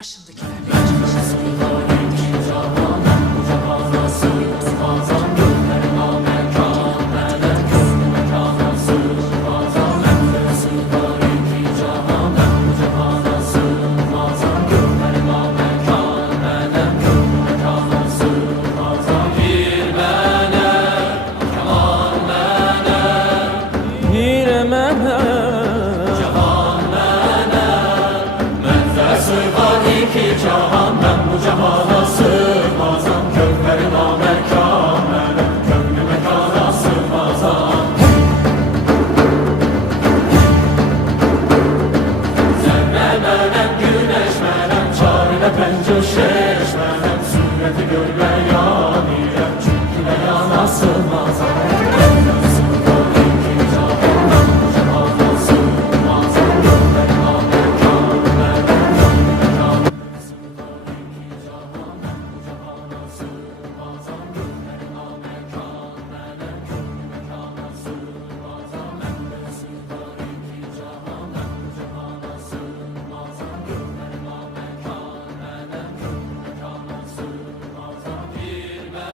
Başındakiler iki cahandan bu cahana sığmazam gönlüm amekanelen gönlüme kalan sığmazam nefesi var iki cahandan bu cahana sığmazam gönlüm amekanelen gönlüme kalan sığmazam bir bene keman bene bir mene sığmaz iki cahan ben bu cahana sığmazam gönlüm amekanelen gönlüme kalan sığmazam zerre melem güneş melem çare pencoşe